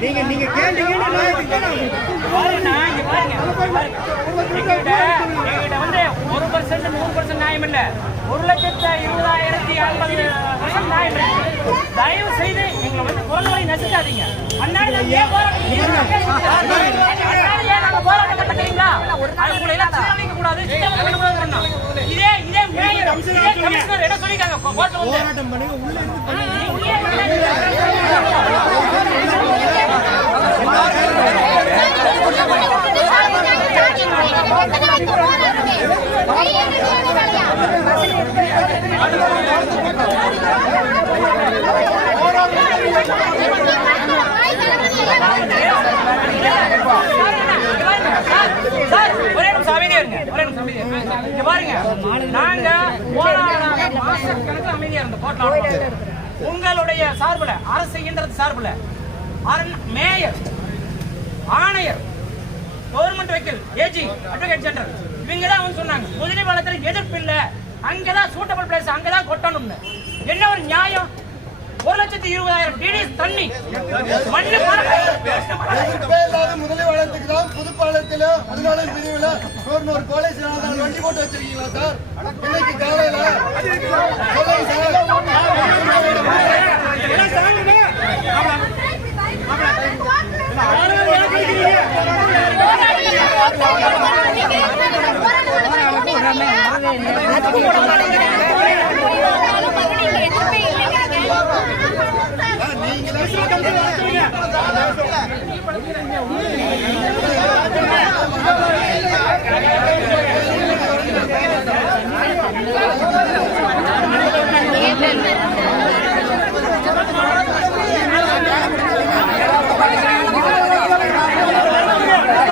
நீங்க கேட்டீங்க வந்து 1% 100% நியாயம் இல்ல, 1,20,20,050 நியாயம் இருக்கு. தயவு செய்து எங்களை வந்து குரல் வழி நசுக்காதீங்க. போராட்டம் கட்டீங்களா? உங்களை எல்லாம் சீரழிக்க கூடாது, இதே மேயர் கமிஷனர் என்ன சொல்லிருக்காங்க? போராட்டம் பண்ணுங்க, உள்ள ஒரே நிமிஷம் அமைதியா இருங்க. பாருங்க, நாங்க மாசக்கணக்கில் அமைதியா இருந்த போராட்டம் உங்களுடைய சார்பில், அரசு இயந்திரத்து சார்பில் மேயர், ஆணையர், கவர்மெண்ட் வக்கீல், ஏஜி, அட்வொகேட் ஜெனரல் இவங்க தான் வந்து சொன்னாங்க முதலி பாலத்தில் எதிர்ப்பு இல்லை, அங்கதான் சூட்டபிள் பிளேஸ், அங்கதான் கொட்டணும்னு. என்ன ஒரு நியாயம்? 1,20,000 டிடிஎஸ் தண்ணி மண்ணு முதலி பாலத்துக்கு தான் புதுப்பாலத்தில் 14 பிரிவில் ஒரு கொலை வண்டி போட்டு வச்சிருக்கீங்களா சார்? இன்னைக்கு காலையில நீங்க